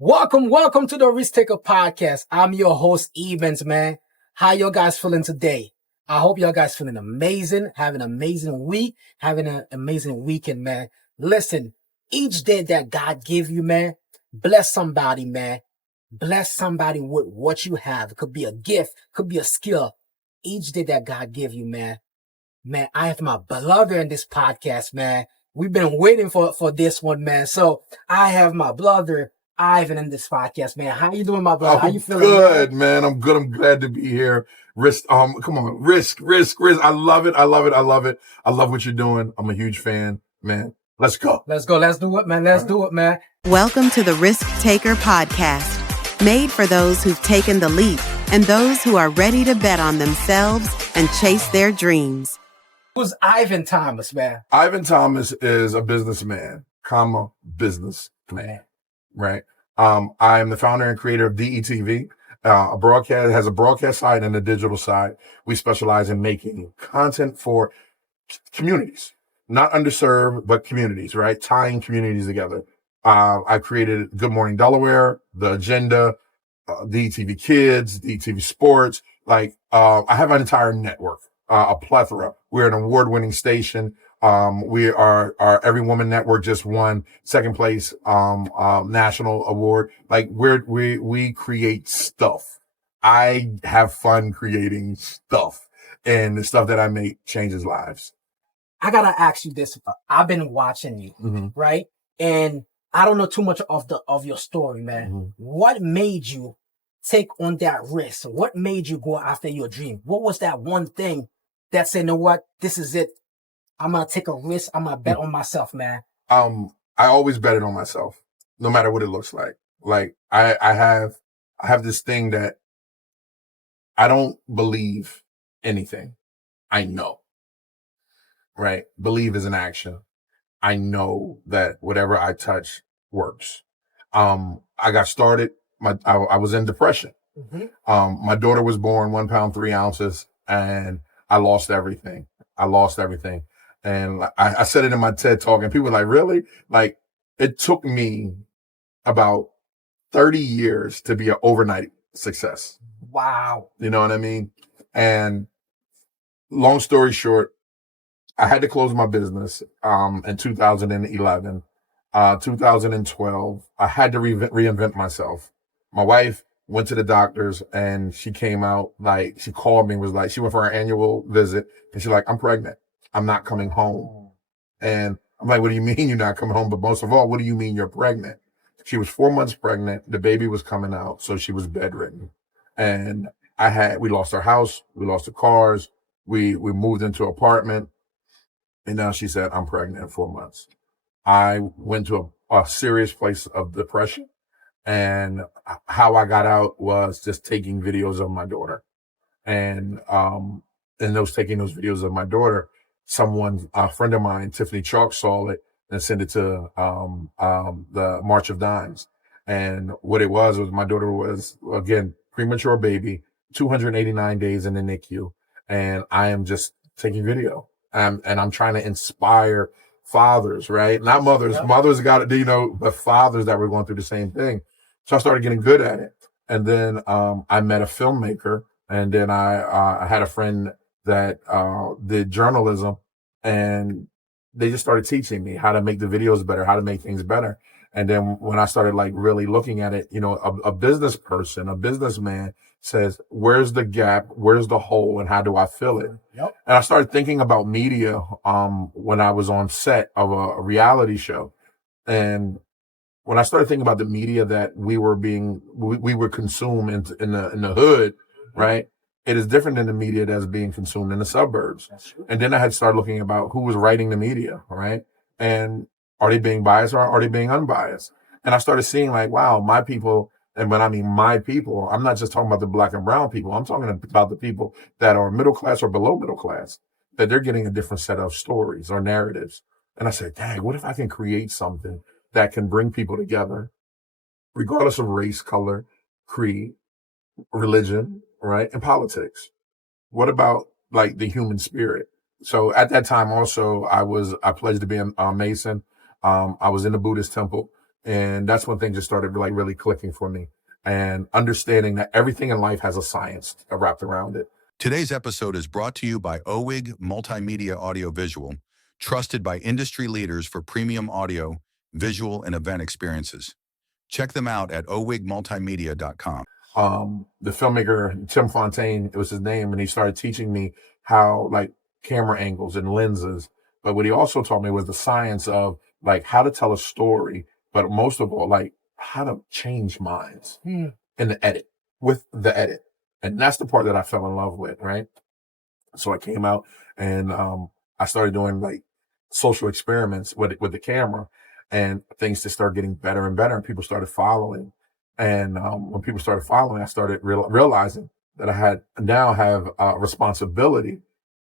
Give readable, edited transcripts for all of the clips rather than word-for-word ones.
Welcome to the Risk Taker Podcast. I'm your host, Evans, man. How y'all guys feeling today? I hope y'all guys feeling amazing, having an amazing week, having an amazing weekend, man. Listen, each day that God give you, man, bless somebody, man. Bless somebody with what you have. It could be a gift, could be a skill. Each day that God give you, man. Man, I have my brother in this podcast, man. We've been waiting for this one, man. So I have my brother Ivan in this podcast, man. How you doing, my brother? How you feeling? Good, man. I'm good. I'm glad to be here. Come on, risk. I love it. I love what you're doing. I'm a huge fan, man. Let's go. Let's do it, man. Welcome to the Risk Taker Podcast, made for those who've taken the leap and those who are ready to bet on themselves and chase their dreams. Who's Ivan Thomas, man? Ivan Thomas is a businessman, businessman, right? I am the founder and creator of DETV, has a broadcast side and a digital side. We specialize in making content for communities, not underserved, but communities, right? Tying communities together. I created Good Morning Delaware, The Agenda, DETV Kids, DETV Sports. I have an entire network, a plethora. We're an award-winning station. We are our Every Woman Network just won second place, national award. We create stuff. I have fun creating stuff, and the stuff that I make changes lives. I gotta ask you this. I've been watching you, right? And I don't know too much of your story, man. Mm-hmm. What made you take on that risk? What made you go after your dream? What was that one thing that said, you know what, this is it? I'm going to take a risk. I'm going to bet on myself, man. I always bet it on myself, no matter what it looks like. I have this thing that I don't believe anything. I know, right? Believe is an action. I know that whatever I touch works. I got started. I was in depression. Mm-hmm. My daughter was born 1 pound, 3 ounces, and I lost everything. And I said it in my TED talk, and people were like, really? It took me about 30 years to be an overnight success. Wow. You know what I mean? And long story short, I had to close my business in 2011. 2012, I had to reinvent myself. My wife went to the doctors, and she came out, she called me, she went for her annual visit, and she's like, I'm pregnant. I'm not coming home. And I'm like, what do you mean you're not coming home? But most of all, what do you mean you're pregnant? She was 4 months pregnant. The baby was coming out, so she was bedridden. And we lost our house. We lost the cars. We moved into an apartment. And now she said, I'm pregnant at 4 months. I went to a serious place of depression. And how I got out was just taking videos of my daughter. And taking those videos of my daughter, a friend of mine, Tiffany Chalk, saw it and sent it to the March of Dimes. And what it was my daughter was, again, premature baby, 289 days in the NICU. And I am just taking video. And I'm trying to inspire fathers, right? Not mothers. Yep. Mothers got it, but fathers that were going through the same thing. So I started getting good at it. And then I met a filmmaker. And then I had a friend that did journalism, and they just started teaching me how to make the videos better, how to make things better. And then when I started really looking at it, a business person, a businessman says, where's the gap? Where's the hole? And how do I fill it? Yep. And I started thinking about media when I was on set of a reality show. And when I started thinking about the media that we were consumed in the hood, right? It is different than the media that's being consumed in the suburbs. And then I had started looking about who was writing the media, right? And are they being biased or are they being unbiased? And I started seeing wow, my people, and when I mean my people, I'm not just talking about the black and brown people. I'm talking about the people that are middle class or below middle class, that they're getting a different set of stories or narratives. And I said, dang, what if I can create something that can bring people together, regardless of race, color, creed, religion, right? And politics. What about the human spirit? So at that time also, I pledged to be a Mason. I was in the Buddhist temple, And that's when things just started like really clicking for me and understanding that everything in life has a science wrapped around it. Today's episode is brought to you by OWIG Multimedia Audiovisual, trusted by industry leaders for premium audio, visual, and event experiences. Check them out at owigmultimedia.com. The filmmaker, Tim Fontaine, it was his name, and he started teaching me how, like, camera angles and lenses. But what he also taught me was the science of, like, how to tell a story, but most of all, like, how to change minds in the edit, with the edit. And that's the part that I fell in love with, right? So I came out and I started doing, like, social experiments with the camera, and things just started getting better and better, and people started following. And when people started following, I started realizing that I have a responsibility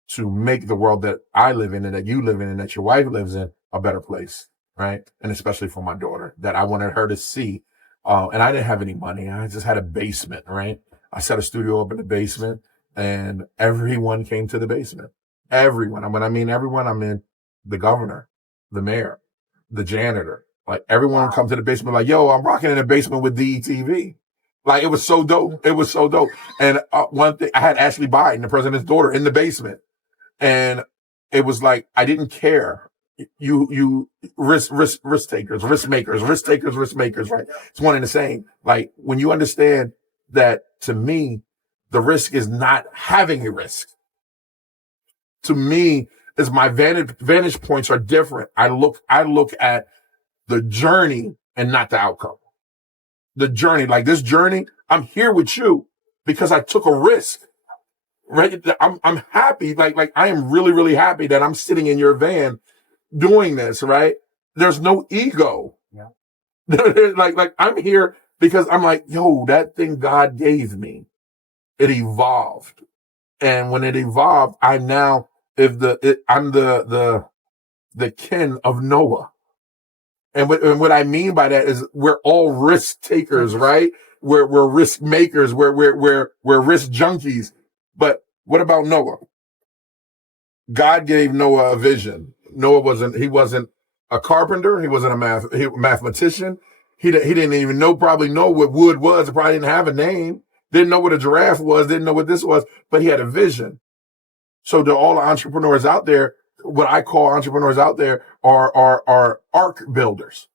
to make the world that I live in and that you live in and that your wife lives in a better place, right? And especially for my daughter, that I wanted her to see. And I didn't have any money. I just had a basement, right? I set a studio up in the basement, and everyone came to the basement. Everyone. When I mean everyone, I mean the governor, the mayor, the janitor. Like, everyone would come to the basement like, yo, I'm rocking in the basement with DETV. Like, it was so dope. It was so dope. And one thing, I had Ashley Biden, the president's daughter, in the basement. And it was like, I didn't care. You risk takers, risk makers, right? It's one and the same. Like, when you understand that, to me, the risk is not having a risk. To me, is my vantage points are different. I look at the journey and not the outcome. The journey, like this journey, I'm here with you because I took a risk, right? I'm happy. Like I am really, really happy that I'm sitting in your van doing this, right? There's no ego. Yeah. like I'm here because I'm like, yo, that thing God gave me, it evolved. And when it evolved, I'm the kin of Noah. And what I mean by that is we're all risk takers, right? We're risk makers. We're risk junkies. But what about Noah? God gave Noah a vision. Noah wasn't a carpenter. He wasn't a mathematician. He didn't probably know what wood was. He probably didn't have a name. Didn't know what a giraffe was. Didn't know what this was. But he had a vision. So to all the entrepreneurs out there, what I call entrepreneurs out there are ark builders.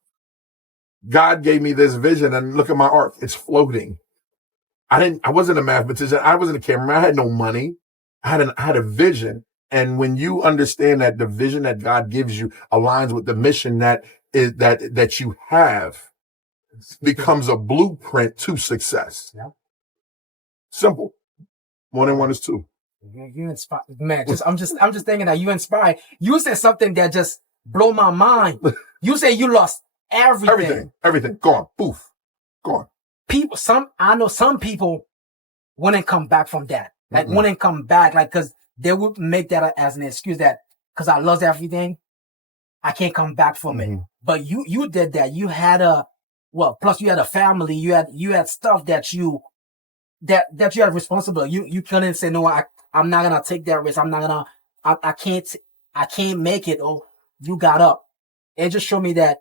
God gave me this vision, and look at my ark. It's floating. I wasn't a mathematician. I wasn't a cameraman. I had no money. I had a vision. And when you understand that the vision that God gives you aligns with the mission that you have, becomes a blueprint to success. Yeah. Simple. 1 and 1 is 2. You inspire, man. I'm just thinking that you inspire. You said something that just blew my mind. You say you lost everything. Everything. Gone. Poof. Gone. I know some people wouldn't come back from that. Like, wouldn't come back, like, cause they would make that as an excuse that, cause I lost everything, I can't come back from it. But you did that. You had plus you had a family. You had stuff that you had responsibility. You couldn't say, no, I'm not gonna take that risk. I can't make it. Oh, you got up. It just showed me that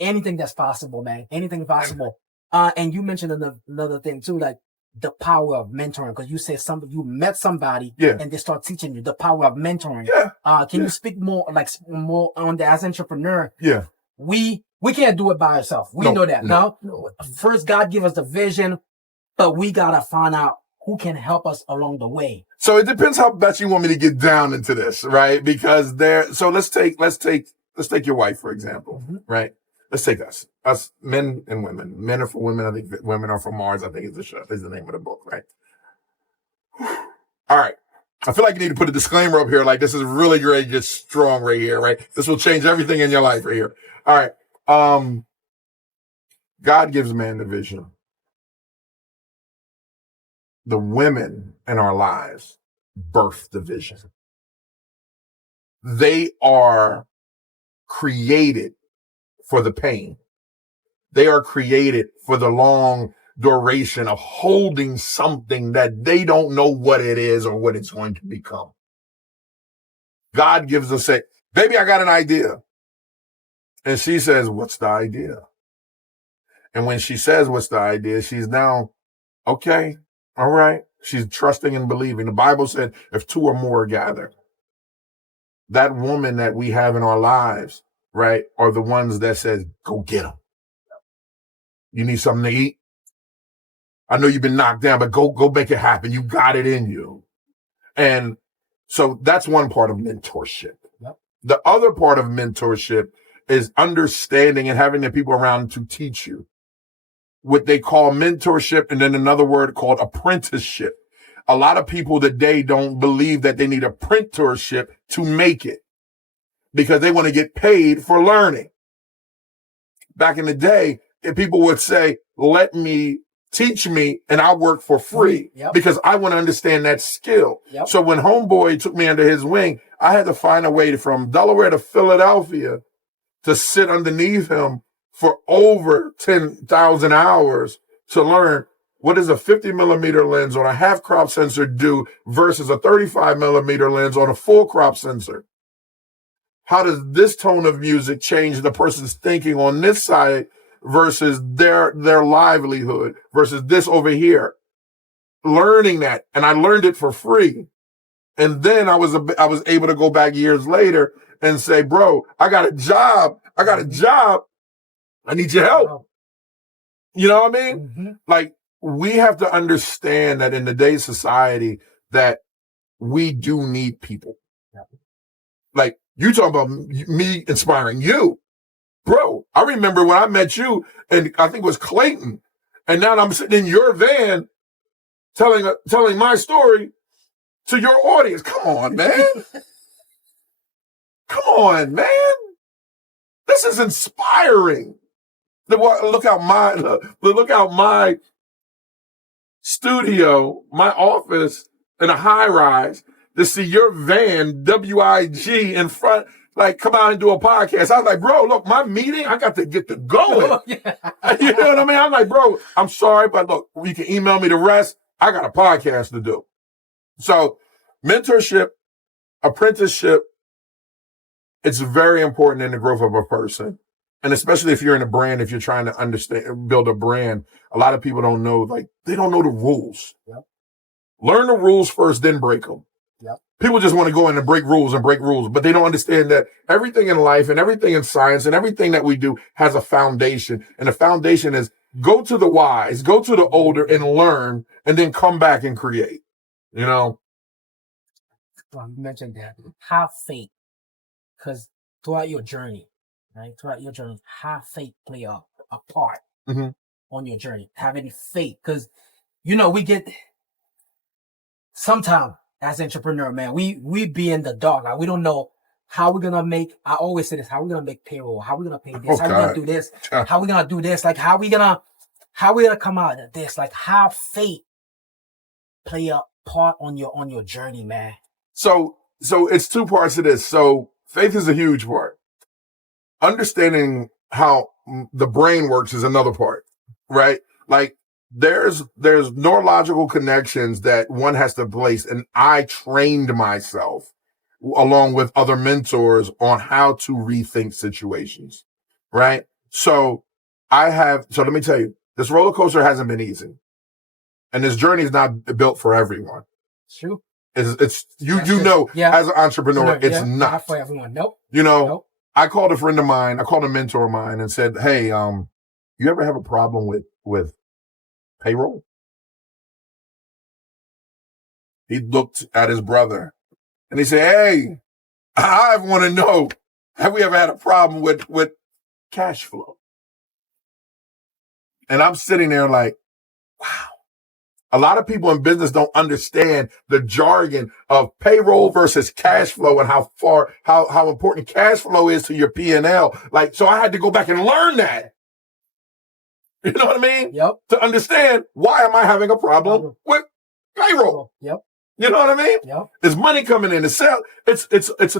anything that's possible, man. Anything possible. And you mentioned another thing too, like the power of mentoring, because you said you met somebody and they start teaching you the power of mentoring. Yeah. Can you speak more on that as an entrepreneur? Yeah. We can't do it by ourselves. We know that. No. First, God give us the vision, but we gotta find out who can help us along the way. So it depends how much you want me to get down into this, right? Because so let's take your wife, for example, right? Let's take us men and women. Men are for women. I think women are for Mars. I think is the name of the book, right? All right. I feel like you need to put a disclaimer up here. Like, this is really great, just strong right here, right? This will change everything in your life right here. All right. God gives man the vision. The women in our lives birth the vision. They are created for the pain. They are created for the long duration of holding something that they don't know what it is or what it's going to become. God gives us baby, I got an idea. And she says, what's the idea? And when she says, what's the idea? She's now, okay, all right. She's trusting and believing. The Bible said, if two or more are gathered, that woman that we have in our lives, right, are the ones that says, go get them. You need something to eat? I know you've been knocked down, but go make it happen. You got it in you. And so that's one part of mentorship. Yep. The other part of mentorship is understanding and having the people around to teach you what they call mentorship, and then another word called apprenticeship. A lot of people today don't believe that they need apprenticeship to make it because they want to get paid for learning. Back in the day, people would say, teach me and I'll work for free. Yep. Because I want to understand that skill. Yep. So when Homeboy took me under his wing, I had to find a way from Delaware to Philadelphia to sit underneath him for over 10,000 hours to learn what does a 50 millimeter lens on a half crop sensor do versus a 35 millimeter lens on a full crop sensor. How does this tone of music change the person's thinking on this side versus their livelihood versus this over here? Learning that, and I learned it for free. And then I was able to go back years later and say, bro, I got a job. I need your help. You know what I mean? Mm-hmm. Like, we have to understand that in today's society that we do need people. Yeah. Like, you talk about me inspiring you. Bro, I remember when I met you, and I think it was Clayton, and now I'm sitting in your van telling my story to your audience. Come on, man. Come on, man. This is inspiring. Look out my studio, my office in a high rise to see your van, WIG, in front. Like, come out and do a podcast. I was like, bro, look, my meeting, I got to get to going. Oh, yeah. You know what I mean? I'm like, bro, I'm sorry, but look, you can email me the rest. I got a podcast to do. So mentorship, apprenticeship, it's very important in the growth of a person. And especially if you're in a brand, if you're trying to build a brand, a lot of people don't know, they don't know the rules. Yep. Learn the rules first, then break them. Yep. People just want to go in and break rules, but they don't understand that everything in life and everything in science and everything that we do has a foundation. And the foundation is go to the wise, go to the older and learn, and then come back and create, you know? Well, you mentioned that. Have faith, because throughout your journey, right? Have faith play a part on your journey. Having faith, because, we get sometimes as entrepreneur, man, we be in the dark. Like, we don't know how we're gonna make. I always say this: how we're gonna make payroll? How we're gonna pay this? How we're gonna do this? How we're gonna do this? Like, how we gonna come out of this? Like, have faith play a part on your journey, man. So it's two parts of this. So faith is a huge part. Understanding how the brain works is another part, right? Like, there's neurological connections that one has to place, and I trained myself along with other mentors on how to rethink situations, right? So let me tell you, this roller coaster hasn't been easy, and this journey is not built for everyone. It's true. It's as an entrepreneur, it's not for everyone. Nope. Nope. I called a mentor of mine and said, hey, you ever have a problem with payroll? He looked at his brother and he said, hey, I want to know, have we ever had a problem with cash flow? And I'm sitting there like, wow. A lot of people in business don't understand the jargon of payroll versus cash flow and how important cash flow is to your P&L. Like, so I had to go back and learn that. You know what I mean? Yep. To understand, why am I having a problem with payroll? Yep. You know what I mean? Yep. There's money coming in. It's a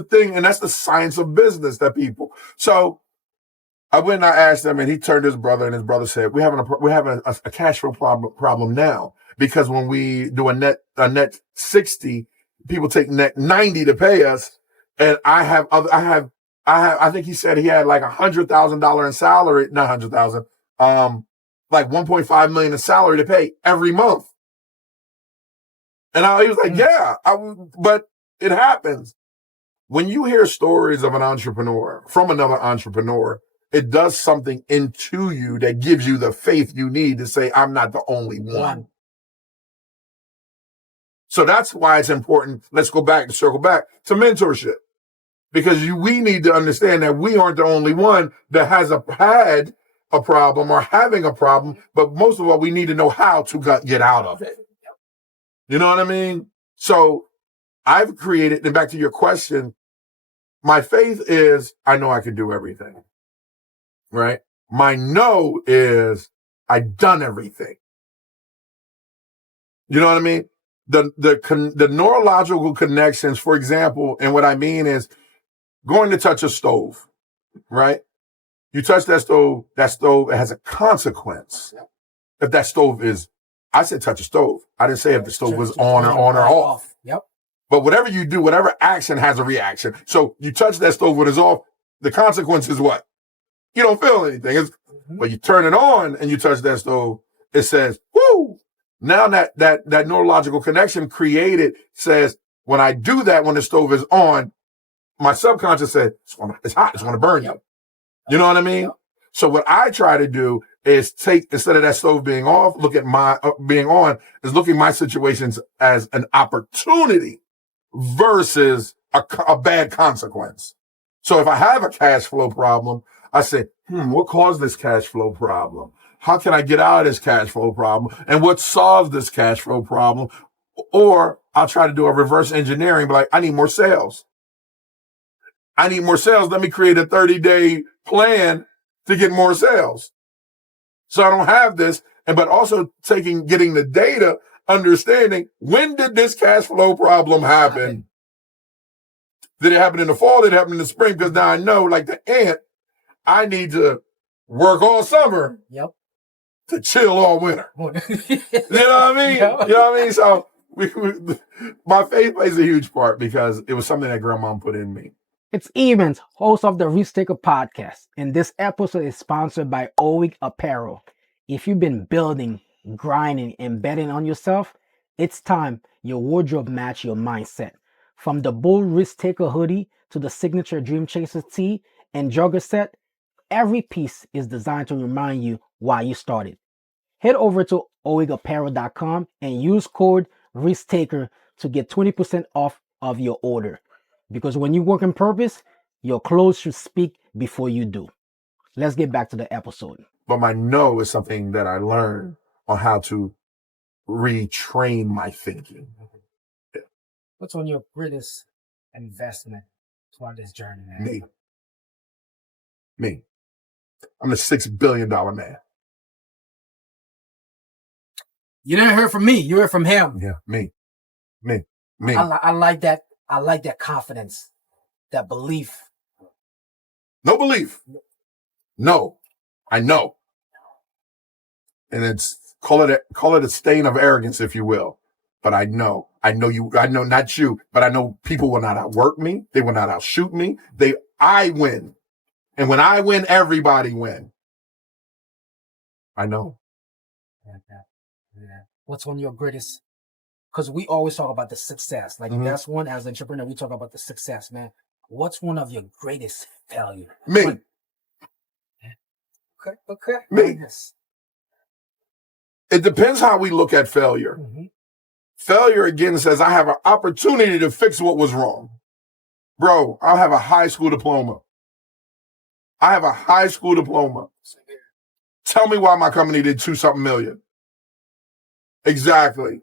thing, and that's the science of business that people. So I went and I asked him, and he turned to his brother, and his brother said, we're having a cash flow problem now, because when we do a net 60, people take net 90 to pay us, and I think he said he had like $100,000 in salary, not 100,000. like $1.5 million in salary to pay every month. And he was like, yeah, but it happens. When you hear stories of an entrepreneur from another entrepreneur, it does something into you that gives you the faith you need to say, I'm not the only one. So that's why it's important. Let's circle back to mentorship, because we need to understand that we aren't the only one that had a problem or having a problem. But most of all, we need to know how to get out of it. You know what I mean? So I've created, and back to your question, my faith is I know I can do everything, right? My no is I've done everything. You know what I mean? The neurological connections, for example, and what I mean is going to touch a stove, right? You touch that stove it has a consequence. If that stove I said touch a stove. I didn't say if the stove was on or off. Yep. But whatever you do, whatever action has a reaction. So you touch that stove when it's off, the consequence is what? You don't feel anything. But you turn it on and you touch that stove, it says, whoo! Now that neurological connection created says, when I do that, when the stove is on, my subconscious said, it's hot, it's going to burn you. You know what I mean? So what I try to do is instead of that stove being off, look at my being on, is look at my situations as an opportunity versus a bad consequence. So if I have a cash flow problem, I say, what caused this cash flow problem? How can I get out of this cash flow problem? And what solves this cash flow problem? Or I'll try to do a reverse engineering, but I need more sales. Let me create a 30-day plan to get more sales. So I don't have this, but also getting the data, understanding when did this cash flow problem happen? Did it happen in the fall? Did it happen in the spring? Because now I know, like the ant, I need to work all summer. Yep. To chill all winter. You know what I mean? Yep. You know what I mean? So my faith plays a huge part because it was something that grandma put in me. It's Evans, host of the Risk Taker podcast, and this episode is sponsored by OWIG Apparel. If you've been building, grinding, and betting on yourself, it's time your wardrobe match your mindset. From the bold Risk Taker hoodie to the signature Dream Chaser tee and jogger set, every piece is designed to remind you why you started. Head over to owigapparel.com and use code RISKTAKER to get 20% off of your order. Because when you work in purpose, your clothes should speak before you do. Let's get back to the episode. But my no is something that I learned on how to retrain my thinking. Yeah. What's on your greatest investment throughout this journey, man? Me. I'm a $6 billion man. You didn't hear from me. You heard from him. Yeah, me. I like that. I like that confidence, that belief. No belief. No, I know. And call it a stain of arrogance, if you will. But I know not you, but I know people will not outwork me. They will not outshoot me. I win. And when I win, everybody win. I know. Yeah. What's one of your greatest? Because we always talk about the success. Like that's one, as an entrepreneur, we talk about the success, man. What's one of your greatest failure? Me. Okay. Me. Yes. It depends how we look at failure. Failure, again, says I have an opportunity to fix what was wrong. Bro, I have a high school diploma. Tell me why my company did 2-something million. Exactly.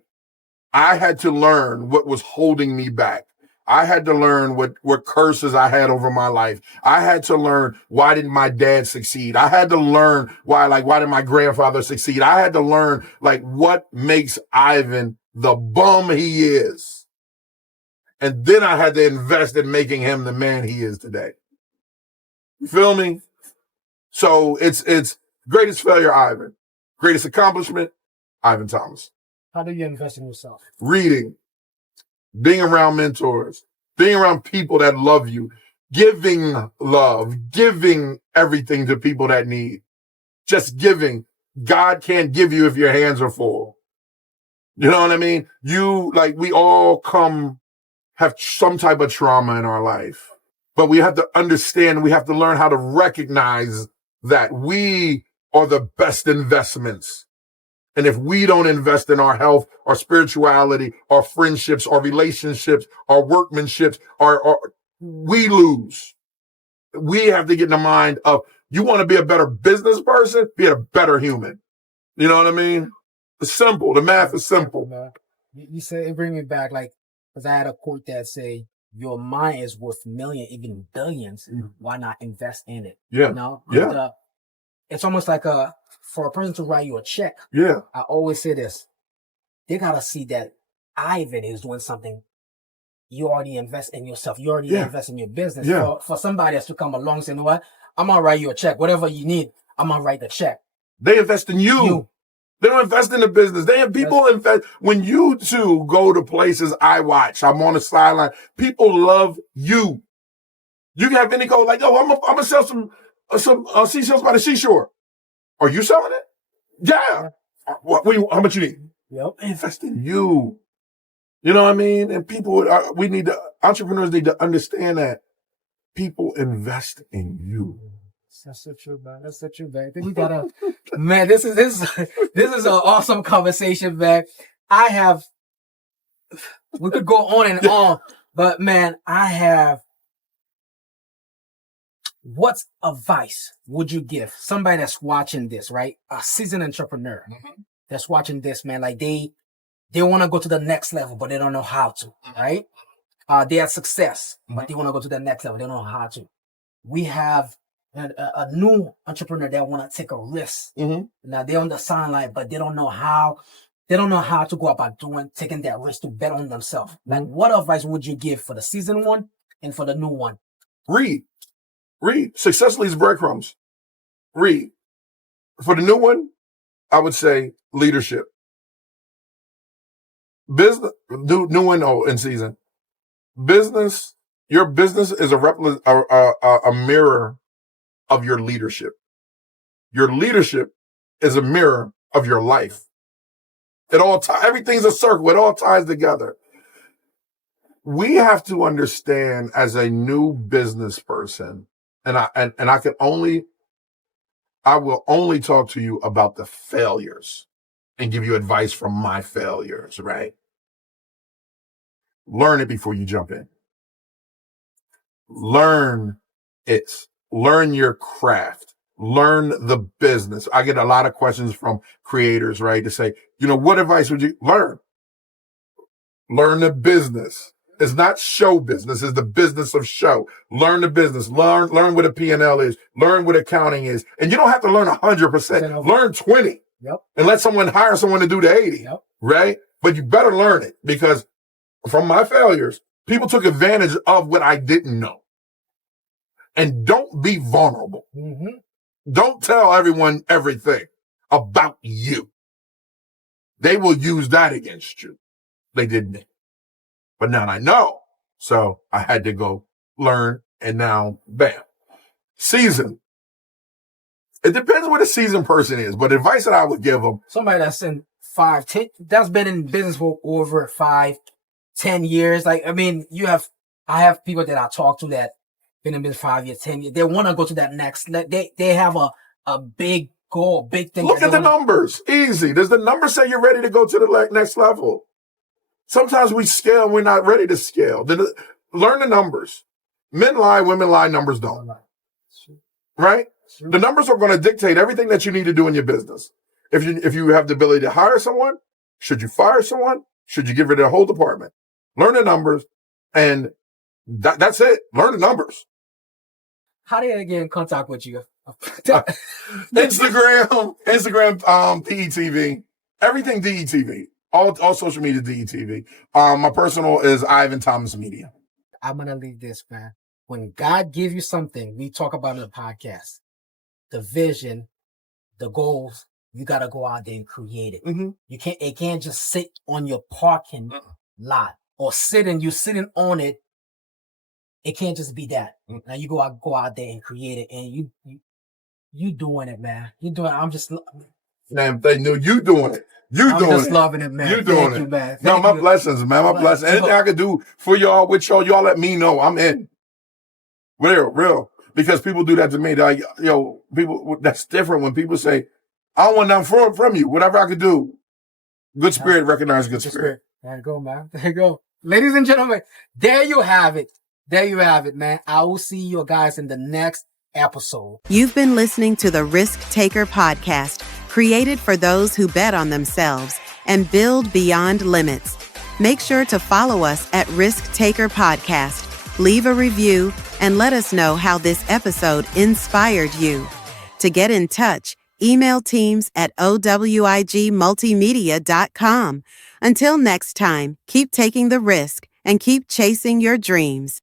I had to learn what was holding me back. I had to learn what curses I had over my life. I had to learn why didn't my dad succeed. I had to learn why did my grandfather succeed. I had to learn what makes Ivan the bum he is. And then I had to invest in making him the man he is today. You feel me? So it's greatest failure, Ivan. Greatest accomplishment, Ivan Thomas. How do you invest in yourself? Reading, being around mentors, being around people that love you, giving love, giving everything to people that need, just giving God can't give you if your hands are full. You know what I mean? We all have some type of trauma in our life, but we have to understand, we have to learn how to recognize that we are the best investments. And if we don't invest in our health, our spirituality, our friendships, our relationships, our workmanships, we lose. We have to get in the mind of, you want to be a better business person, be a better human. You know what I mean? It's simple. The math is simple. You said it bring me back, like, because I had a quote that say, your mind is worth millions, even billions. Why not invest in it? Yeah. You know? Yeah. It's almost like for a person to write you a check. Yeah. I always say this. They got to see that Ivan is doing something. You already invest in yourself. You already invest in your business. Yeah. For somebody else to come along and say, you know what? I'm going to write you a check. Whatever you need, I'm going to write the check. They invest in you. They don't invest in the business. They have people invest. When you two go to places I watch, I'm on the sideline. People love you. You can have any go like, I'm gonna sell some seashells by the seashore. Are you selling it? Yeah. How much you need? Yep. Invest in you. You know what I mean? And entrepreneurs need to understand that people invest in you. That's so true, man. That's so true, man. I think we gotta, man. This is an awesome conversation, man. We could go on and on, but man, what advice would you give somebody that's watching this, right? A seasoned entrepreneur that's watching this, man. Like they want to go to the next level, but they don't know how to, right? They have success, but they want to go to the next level. They don't know how to. We have a new entrepreneur that want to take a risk. Now they're on the sideline, but they don't know how. They don't know how to go about taking that risk to bet on themselves. Like, what advice would you give for the seasoned one and for the new one? Read. Success leaves breadcrumbs. Read. For the new one, I would say leadership. Business, new one, in season. Business. Your business is a mirror of your leadership. Your leadership is a mirror of your life. Everything's a circle. It all ties together. We have to understand, as a new business person, and I will only talk to you about the failures and give you advice from my failures, right? Learn it before you jump in. Learn your craft. Learn the business. I get a lot of questions from creators, right? To say, what advice would you learn? Learn the business. It's not show business. It's the business of show. Learn the business. Learn what a P&L is. Learn what accounting is. And you don't have to learn 100%. Learn 20. Yep. And let hire someone to do the 80. Yep. Right? But you better learn it, because from my failures, people took advantage of what I didn't know. And don't be vulnerable. Don't tell everyone everything about you. They will use that against you. They didn't. But now I know. So I had to go learn, and now, bam. Season. It depends what a seasoned person is, but advice that I would give them. Somebody that's in 5-10, that's been in business for over 5-10 years. Like, I mean, I have people that I talk to that been in business 5 years, 10 years. They want to go to that next. They have a big goal, big thing. Look at the numbers. Easy. Does the number say you're ready to go to the next level? Sometimes we scale and we're not ready to scale. Learn the numbers. Men lie, women lie, numbers don't. Right? The numbers are going to dictate everything that you need to do in your business. If you have the ability to hire someone, should you fire someone? Should you get rid of the whole department? Learn the numbers, and that's it. Learn the numbers. How do they get in contact with you? Instagram, DETV, everything DETV. All social media DETV. My personal is Ivan Thomas Media. I'm gonna leave this, man. When God gives you something, we talk about in the podcast, the vision, the goals, you gotta go out there and create it. It can't just sit on your parking lot or sitting on it. It can't just be that. Now you go out there and create it, and you doing it, man. You doing it. Man, they knew you doing it. I'm just loving it, man. You doing Thank it. you, man. No, Thank my you. blessings, man. My blessings. Anything I could do for y'all, with y'all let me know. I'm in. Real. Because people do that to me. They're like, yo, people, that's different when people say, I don't want nothing from you. Whatever I could do. Good spirit, recognize good spirit. There you go, man. There you go. Ladies and gentlemen, there you have it. There you have it, man. I will see you guys in the next episode. You've been listening to the Risk Taker Podcast, created for those who bet on themselves and build beyond limits. Make sure to follow us at Risk Taker Podcast, leave a review, and let us know how this episode inspired you. To get in touch, email teams at owigmultimedia.com. Until next time, keep taking the risk and keep chasing your dreams.